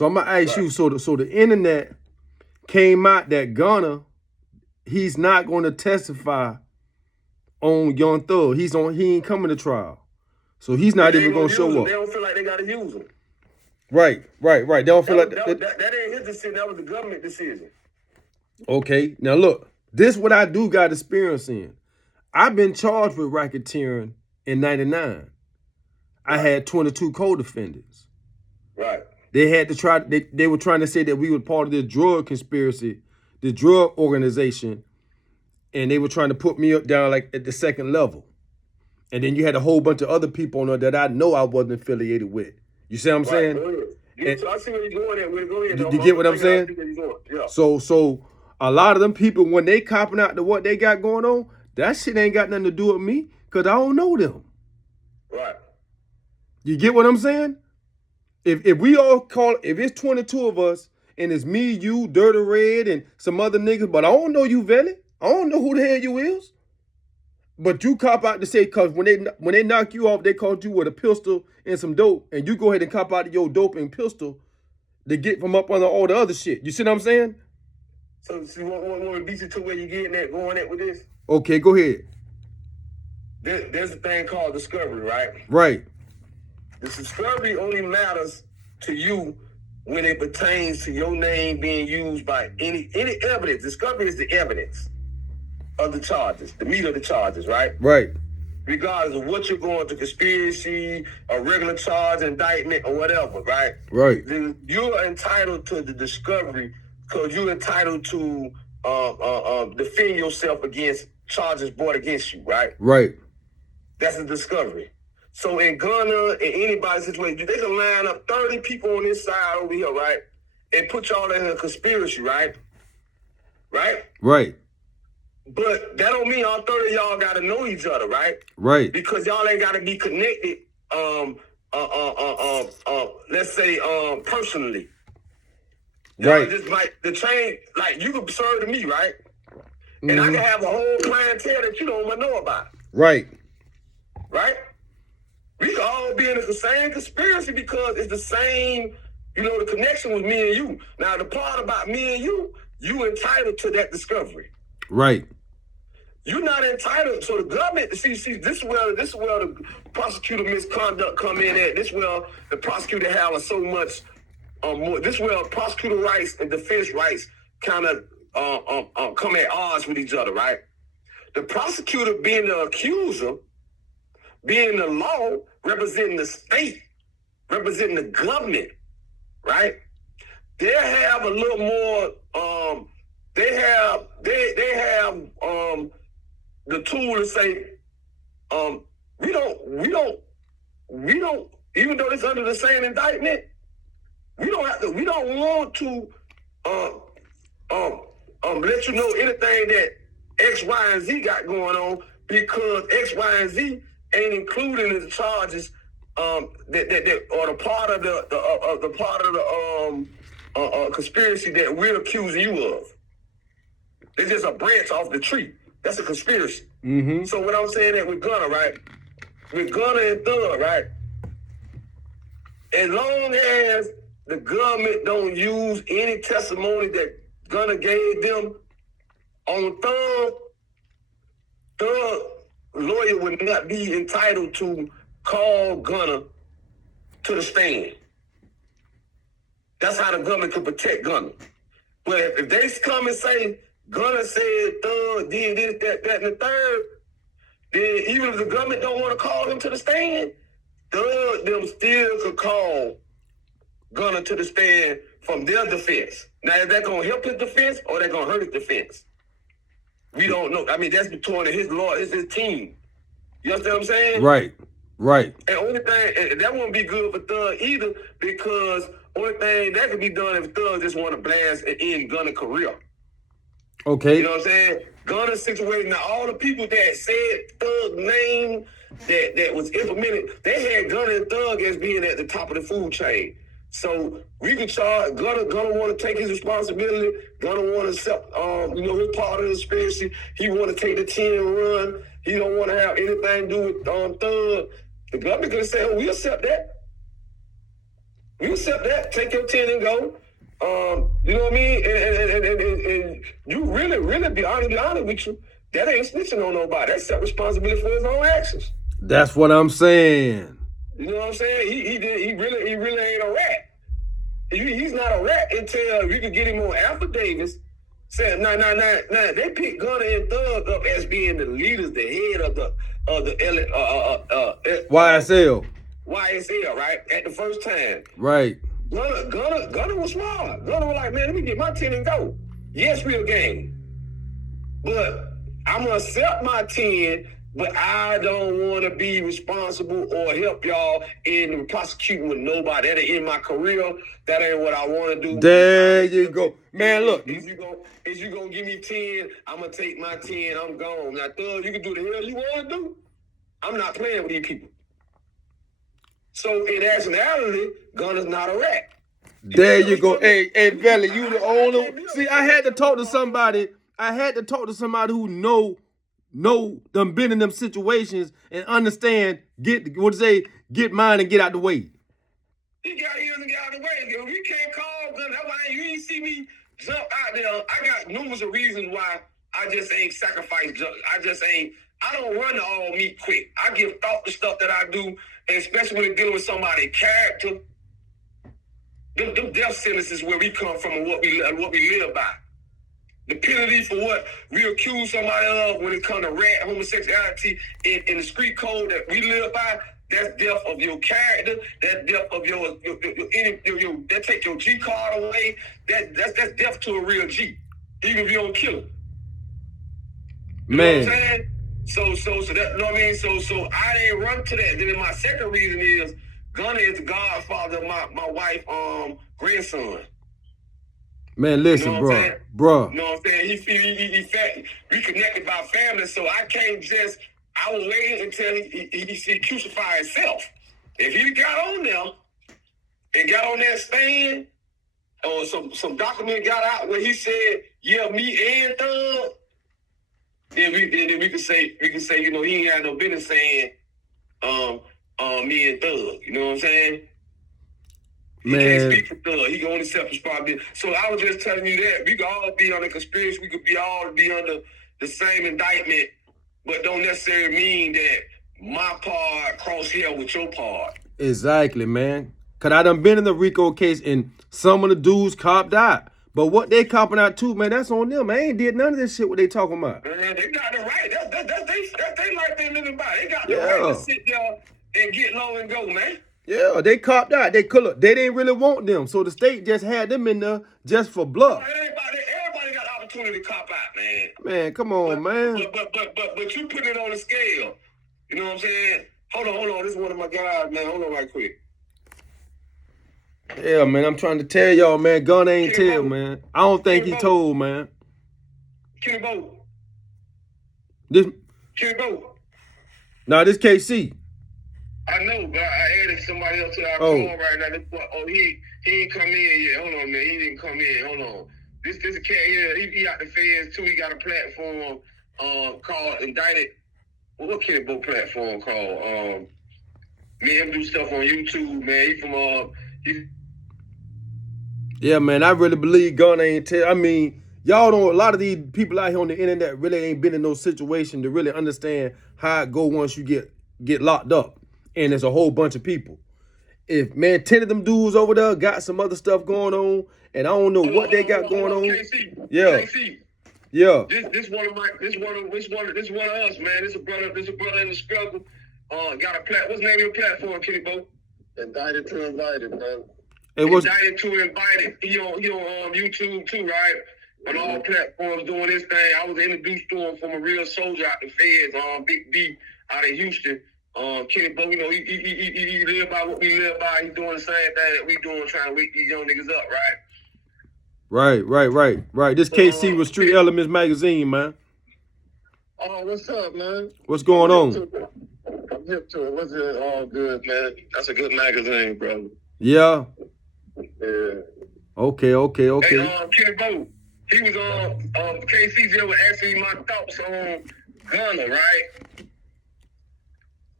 So I'm gonna ask you. So the internet came out that Gunna, he's not going to testify on Young Thug. He ain't coming to trial. So he's not even gonna show up. They don't feel like they gotta use him. Right. They don't feel that ain't his decision. That was the government decision. Okay. Now look, this what I do got experience in. I've been charged with racketeering in '99. I had 22 co-defendants. Right. They had to try. They were trying to say that we were part of this drug conspiracy, the drug organization, and they were trying to put me up down like at the second level. And then you had a whole bunch of other people on there that I know I wasn't affiliated with. You see what I'm saying? I see where you're going at. Go ahead. You get what I'm saying? Yeah. So a lot of them people, when they copping out to what they got going on, that shit ain't got nothing to do with me because I don't know them. Right. You get what I'm saying? If we all if it's 22 of us and it's me, you, Dirty Red, and some other niggas, but I don't know you, Velly. I don't know who the hell you is. But you cop out to say, because when they knock you off, they caught you with a pistol and some dope, and you go ahead and cop out of your dope and pistol to get from up under all the other shit. You see what I'm saying? So you want to beat you to where you going at with this? Okay, go ahead. There's a thing called discovery, right? Right. The discovery only matters to you when it pertains to your name being used by any evidence. Discovery is the evidence of the charges, the meat of the charges, right? Right. Regardless of what you're going to, conspiracy, a regular charge, indictment, or whatever, right? Right. Then you're entitled to the discovery because you're entitled to defend yourself against charges brought against you, right? Right. That's a discovery. So in Gunna, in anybody's situation, they can line up 30 people on this side over here, right? And put y'all in a conspiracy, right? Right? Right. But that don't mean all 30 of y'all got to know each other, right? Right. Because y'all ain't got to be connected, let's say, personally. Right. Just like the chain, like you can serve to me, right? Mm-hmm. And I can have a whole clientele that you don't even know about. Right. Right? We can all be in the same conspiracy because it's the same, the connection with me and you. Now, the part about me and you entitled to that discovery. Right. You're not entitled. So the government, see, this is where the prosecutor misconduct come in at. This is where the prosecutor have so much more. This is where prosecutor rights and defense rights kind of come at odds with each other, right? The prosecutor being the accuser, being the law, representing the state, representing the government, right? They have a little more. They have the tool to say, we don't. Even though it's under the same indictment, we don't want to let you know anything that X, Y, and Z got going on because X, Y, and Z ain't included in the charges that are the part of the conspiracy that we're accusing you of. It's just a branch off the tree. That's a conspiracy. Mm-hmm. So what I'm saying that with Gunna, right? With Gunna and Thug, right? As long as the government don't use any testimony that Gunna gave them on Thug lawyer would not be entitled to call Gunna to the stand. That's how the government can protect Gunna. But if they come and say Gunna said Thug did this, that, and the third, then even if the government don't want to call him to the stand, Thug them still could call Gunna to the stand from their defense. Now, is that going to help his defense or that going to hurt his defense? We don't know. I mean, that's between his lawyer, it's his team. You understand what I'm saying? Right. Right. And only thing, and that won't be good for Thug either because only thing that could be done if Thug just want to blast and end Gunna's career. Okay. You know what I'm saying? Gunna's situation. Now, all the people that said Thug name that was implemented, they had Gunna and Thug as being at the top of the food chain. So we could charge Gunna want to take his responsibility. Gunna want to accept, his part of the conspiracy. He want to take the 10 run. He don't want to have anything to do with Thug. The government could say, "Oh, we accept that." We accept that. Take your 10 and go. You know what I mean? And you really be honest with you. That ain't snitching on nobody. That's self-responsibility for his own actions. That's what I'm saying. You know what I'm saying? He really ain't a rat. He's not a rat until we can get him on affidavits. Saying, nah. They pick Gunna and Thug up as being the leaders, the head of the YSL. YSL, right? At the first time. Right. Gunna was smart. Gunna was like, man, let me get my 10 and go. Yes, real game. But I'm going to accept my 10, but I don't want to be responsible or help y'all in prosecuting with nobody. That ain't in my career. That ain't what I want to do. There you go. Man, look. If you going to give me 10, I'm going to take my 10. I'm gone. Now, Thug, you can do the hell you want to do. I'm not playing with these people. So, in actuality, Gunna's not a rat. There you go. Hey, Valley, you the owner. See, I had to talk to somebody. Who know them been in them situations and understand, get mine and get out the way. He got ears and get out of the way. We can't call Gunna. That's why you ain't see me jump out there. I got numerous of reasons why I just ain't sacrificed. I don't run to all meat quick. I give thought to stuff that I do, and especially when it's dealing with somebody's character. Them death sentences where we come from and what we live by. The penalty for what we accuse somebody of when it comes to rat, homosexuality, in the street code that we live by, that's death of your character. That's death of your that take your G card away. That's death to a real G, even if you don't kill him. You Man. know what I'm saying? So that, you know what I mean? So I didn't run to that. Then my second reason is Gunna is the godfather of my wife grandson. Man, listen, you know bro. You know what I'm saying? He we connected by family, so I can't just. I was waiting until he crucified himself. If he got on there and got on that stand, or some document got out where he said, "Yeah, me and Thug," then we can say you know he ain't had no business saying me and Thug. You know what I'm saying? He can't speak for Thug. He can only self-responsibility. So I was just telling you that we could all be under conspiracy. We could all be under the same indictment, but don't necessarily mean that my part cross here with your part. Exactly, man. Cause I done been in the RICO case and some of the dudes copped out. But what they copping out too, man, that's on them. I ain't did none of this shit what they talking about. Man, they got the right. That's they like they living by. They got the right to sit there and get low and go, man. Yeah, they copped out. They didn't really want them. So the state just had them in there just for bluff. Everybody got the opportunity to cop out, man. Man, come on, man. But you put it on a scale. You know what I'm saying? Hold on. This is one of my guys, man. Hold on right quick. Yeah, man, I'm trying to tell y'all, man. Gunna ain't tell, man. I don't think he told, man. Kenny Bo. Kenny Bo. Nah, this KC. I know, but I added somebody else to our call right now. He ain't come in yet. Hold on, man. He didn't come in. Hold on. This cat here, he out the feds too. He got a platform called Indicted. What Kenny Bo platform called? Me and him do stuff on YouTube, man. He from Yeah, man. I really believe Gunna ain't tell. I mean, y'all don't. A lot of these people out here on the internet really ain't been in no situation to really understand how it go once you get locked up. And there's a whole bunch of people. If, man, 10 of them dudes over there got some other stuff going on, and I don't know what they got going on. KC, yeah. KC. Yeah. This one of us, man. This a brother in the struggle. Got a what's the name of your platform, Kenny Bo? Indicted to Invited, man. Indicted to Invited. He on YouTube too, right? On all platforms doing this thing. I was introduced to him from a real soldier out the feds, Big B out of Houston. Kenny Bo, you know, he live by what we live by. He's doing the same thing that we doing, trying to wake these young niggas up, right? Right. This KC was Street Elements magazine, man. Oh, what's up, man? What's going on? I'm hip to it. What's it? All good, man. That's a good magazine, brother. Yeah. Yeah. Okay. Hey, Kenny Bo, he was on KC was asking me my thoughts on Gunna, right?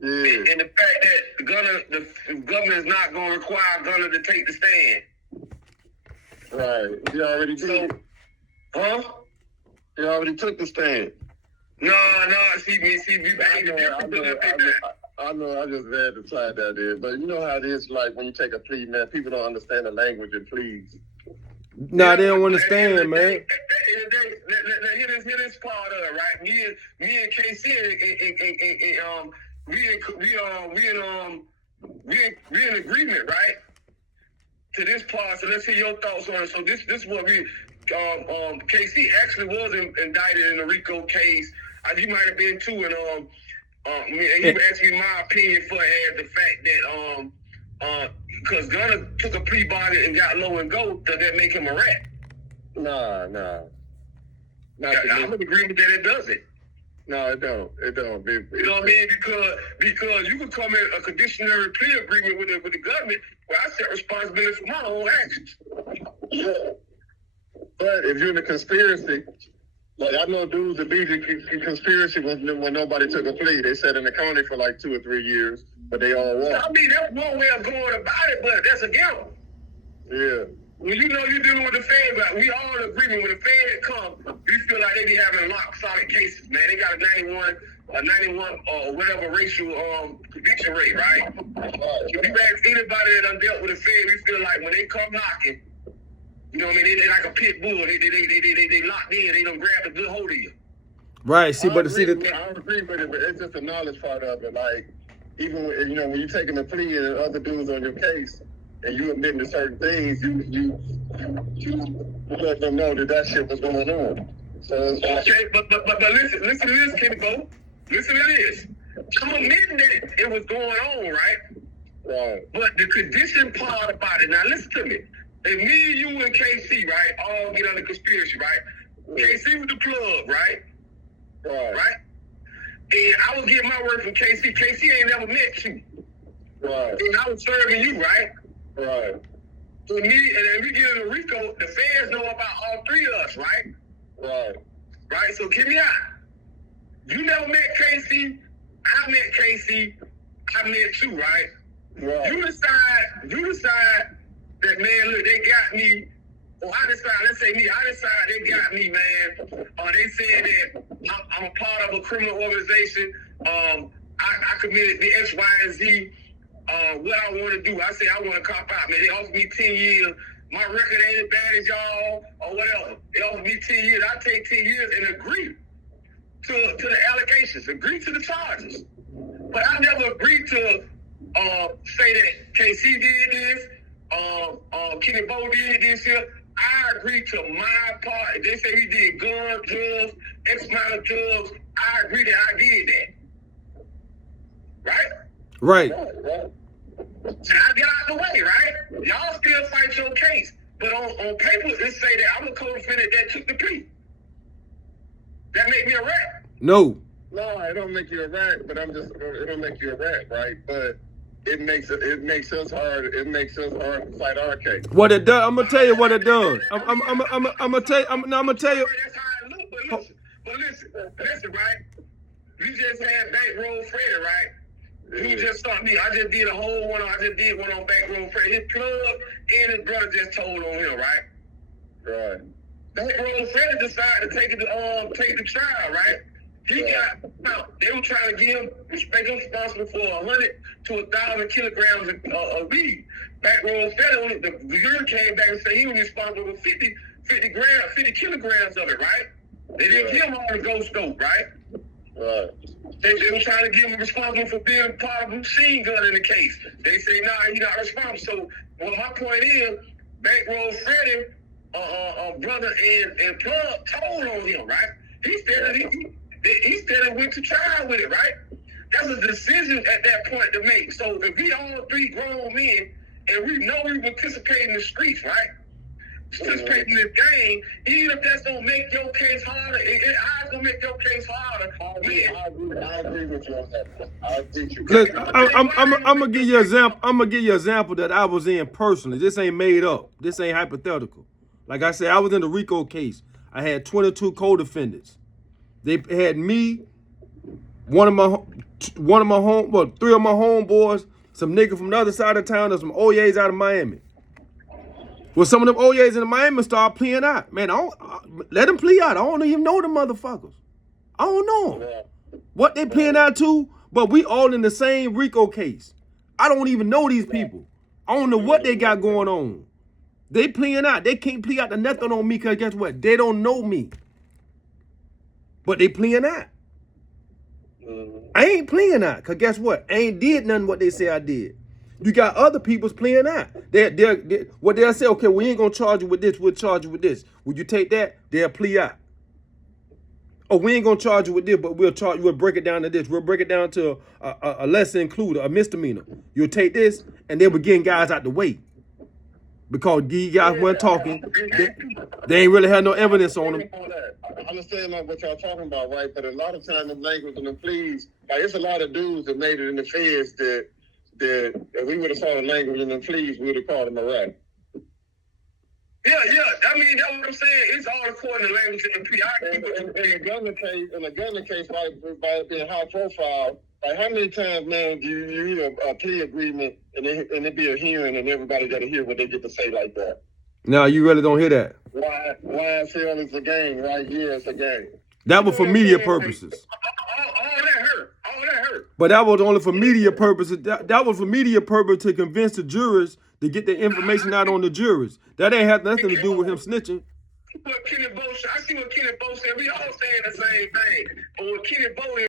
Yeah. And the fact that the government is not going to require Gunna to take the stand. Right. He already did. Huh? He already took the stand. No, see, we I know, I just had to tie that in. But you know how it is, like, when you take a plea, man, people don't understand the language of pleas. Nah, they don't understand, man. Hear this part of it, right? Me and KC, we in agreement, right? To this part, so let's hear your thoughts on it. So this is what we, KC actually was indicted in the RICO case. He might have been too, and he was asking my opinion for the fact that because Gunna took a plea bargain and got low and go, does that make him a rat? Nah. I'm in agreement that it doesn't. No, it don't. You know what I mean? Because you could come in a conditionary plea agreement with the government where I set responsibility for my own actions. But if you're in a conspiracy, like I know dudes that beat the conspiracy when nobody took a plea. They sat in the county for like 2 or 3 years, but they all walked. I mean, that's one way of going about it, but that's a gamble. Yeah. When you know you're dealing with the Fed, but we all in agreement when the Fed come, we feel like they be having lock solid cases, man. They got a 91 or whatever racial conviction rate, right? If you ask anybody that done dealt with the Fed, we feel like when they come knocking, you know what I mean? They like a pit bull. They locked in. They don't grab a good hold of you. Right. See, but see I don't agree with it, but it's just the knowledge part of it. Like even when, when you're taking a plea and other dudes on your case, and you admitting to certain things, you let them know that shit was going on. So okay, but listen to this, Kenny Bo. Listen to this. I'm admitting that it was going on, right? Right. But the condition part about it. Now listen to me. If me, you, and KC, right, all get under conspiracy, right? KC was the plug, right? Right. And I was getting my word from KC. KC ain't never met you. Right. And I was serving you, right? Right. So me, and then we get in the RICO, the feds know about all three of us, right? Right. Right? So keep me out. You never met KC. I met KC. I met you, right? Right. You decide that, man, look, they got me. Or I decide, let's say me, I decide they got me, man. They said that I'm a part of a criminal organization. I committed the X, Y, and Z. What I want to do, I say I want to cop out, man. They offered me 10 years. My record ain't as bad as y'all or whatever. They offered me 10 years. I take 10 years and agree to the allegations, agree to the charges. But I never agreed to say that KC did this, Kenny Bo did this here. I agreed to my part. If they say we did guns, drugs, X amount of drugs, I agree that I did that. Right? right. And I get out the way, right? Y'all still fight your case. But on paper, it say that I'm a co-defendant that took the plea. That make me a rat. No. No, it don't make you a rat, but it don't make you a rat, right? But it makes us hard. It makes us hard to fight our case. What it does, I'm gonna tell you what it does. I'm gonna tell you. I'm gonna tell you. That's how it look. But listen, right? You just had Bankroll Freddy, right? He just started me. I just did a whole one. I just did one on Bankroll Freddy. His plug and his brother just told on him, right? Right. Bankroll Freddy decided to take the trial, right? He got out. They were trying to give him responsible for 100 to 1,000 kilograms of weed. Bankroll Freddy, the jury came back and said he was responsible for 50 kilograms of it, right? They didn't give him all the ghost dope, right? Right. They were trying to give him responsible for being part of a machine gun in the case. They say, nah, he's not responsible. So, well, my point is, Bankroll Freddy, brother and plug told on him, right? He said he went to trial with it, right? That's a decision at that point to make. So if we all three grown men and we know we participate in the streets, right? Participate in this game, even if that's gonna make your case harder, it's gonna make your case harder. I agree with you on that. I agree with you. Look, I'm gonna give you an example. I'm gonna give you an example that I was in personally. This ain't made up. This ain't hypothetical. Like I said, I was in the RICO case. I had 22 co-defendants. They had me, One of my three of my homeboys, some nigga from the other side of town, and some OYs out of Miami. Well, some of them OYs in Miami start pleading out. Man, let them plea out. I don't even know them motherfuckers. I don't know them. What they pleading out to, but we all in the same RICO case. I don't even know these people. I don't know what they got going on. They pleading out. They can't plea out to nothing on me because guess what? They don't know me. But they pleading out. I ain't pleading out because guess what? I ain't did nothing what they say I did. You got other people's pleading out. They'll say, okay, we ain't going to charge you with this. We'll charge you with this. Would you take that? They'll plea out. Oh, we ain't going to charge you with this, but we'll break it down to this. We'll break it down to a lesser included, a misdemeanor. You'll take this, and then we're getting guys out the way. Because these guys weren't talking. They ain't really had no evidence on them. I understand like what y'all talking about, right? But a lot of times the language and the pleas, like it's a lot of dudes that made it in the feds that if we would have saw the language and the pleas, we would have called them a rat. Yeah. I mean, that's what I'm saying. It's all according to language and the plea. In a Gunna case, by it being high profile, like how many times, man, do you hear a plea agreement and it be a hearing and everybody got to hear what they get to say like that? No, you really don't hear that. Why is hell is a game, right? Yeah, it's a game. That was for media purposes. All that hurt. But that was only for media purposes. That was for media purpose to convince the jurors to get the information out on the jurors. That ain't had nothing to do with him snitching. I see what Kenny Bo said. We all saying the same thing. But what Kenny Bo